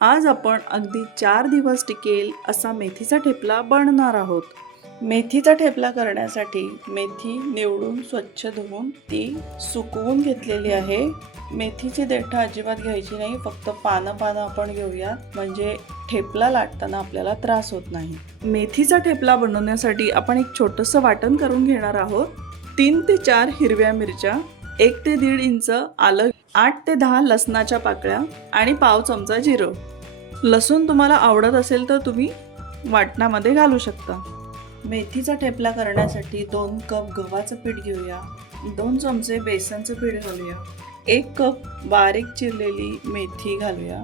आज आपण अगदी 4 दिवस टिकेल असा मेथीचा ठेपला बनवणार आहोत। मेथीचा ठेपला करण्यासाठी मेथी निवडून स्वच्छ धुवून ती सुकवून घेतलेली आहे। मेथीची देठं अजिबात घ्यायची नाही, फक्त पानं आपण घेऊया, म्हणजे ठेपला लाटताना आपल्याला त्रास होत नाही। मेथीचा ठेपला बनवण्यासाठी आपण एक छोटंसं वाटण करून घेणार आहोत। 3 ते 4 हिरव्या मिरच्या, 1 ते 1.5 इंच आलं, 8 ते 10 लसणाच्या पाकळ्या आणि पाव चमचा जिरं। लसूण तुम्हाला आवडत असेल तर तुम्ही वाटणामध्ये घालू शकता। मेथीचा ठेपला करण्यासाठी 2 कप गव्हाचं पीठ घेऊया, 2 चमचे बेसनचं पीठ घालूया, 1 कप बारीक चिरलेली मेथी घालूया,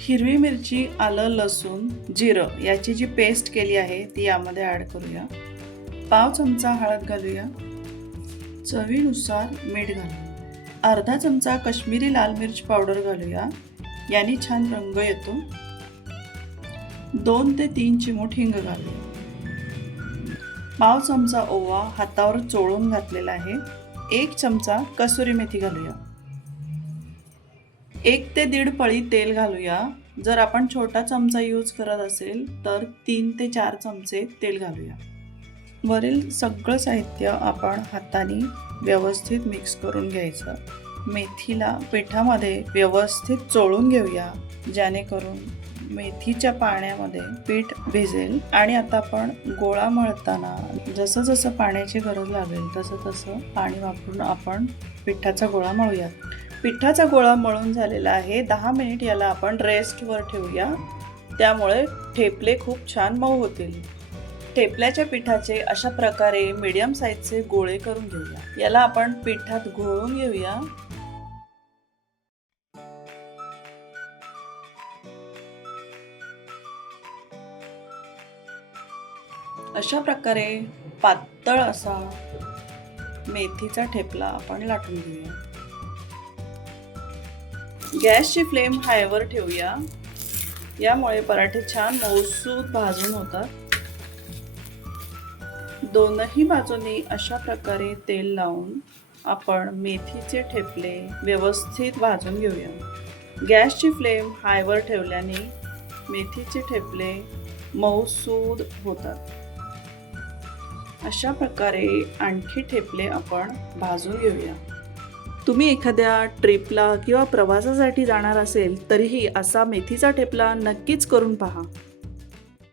हिरवी मिरची, आलं, लसूण, जिरं याची जी पेस्ट केली आहे ती यामध्ये ॲड करूया, पाव चमचा हळद घालूया, चवीनुसार मीठ घालूया, अर्धा चमचा काश्मीरी लाल मिर्च पावडर घालूया, याने छान रंग येतो, 2 ते 3 चिमूट हिंग घालूया, पाव चमचा ओवा हातावर चोळून घातलेला आहे, 1 चमचा कसुरी मेथी घालूया, 1 ते 1.5 पळी तेल घालूया। जर आपण छोटा चमचा यूज करत असेल तर 3 ते 4 चमचे तेल घालूया। वरील सगळं साहित्य आपण हाताने व्यवस्थित मिक्स करून घ्यायचं। मेथीला पिठामध्ये व्यवस्थित चोळून घेऊया, जेणेकरून मेथीच्या पाण्यामध्ये पीठ भिजेल। आणि आता आपण गोळा मळताना जसं जसं पाण्याची गरज लागेल तसं तसं पाणी वापरून आपण पिठाचा गोळा मळूया। पिठाचा गोळा मळून झालेला आहे, 10 मिनिट याला आपण रेस्टवर ठेवूया, त्यामुळे ठेपले खूप छान मऊ होतील। ठेपल्याच्या पिठाचे अशा प्रकारे मीडियम साईजचे गोळे करून घेऊया। याला आपण पिठात घोळून घेऊया। अशा प्रकारे पातळ असा मेथीचा ठेपला आपण लाटून घेऊया। गॅसची फ्लेम हायवर ठेवूया, यामुळे पराठे छान मऊसूत भाजून होतात। दोनही बाजूंनी अशा प्रकारे तेल लावून आपण मेथीचे ठेपले व्यवस्थित भाजून घेऊया। गॅसची फ्लेम हायवर ठेवल्याने मेथीचे ठेपले मऊसूत होतात। अशा प्रकारे आणखी ठेपले आपण भाजून घेऊया। तुम्ही एखाद्या ट्रिपला किंवा प्रवासासाठी जाणार असेल तरीही असा मेथीचा ठेपला नक्कीच करून पहा।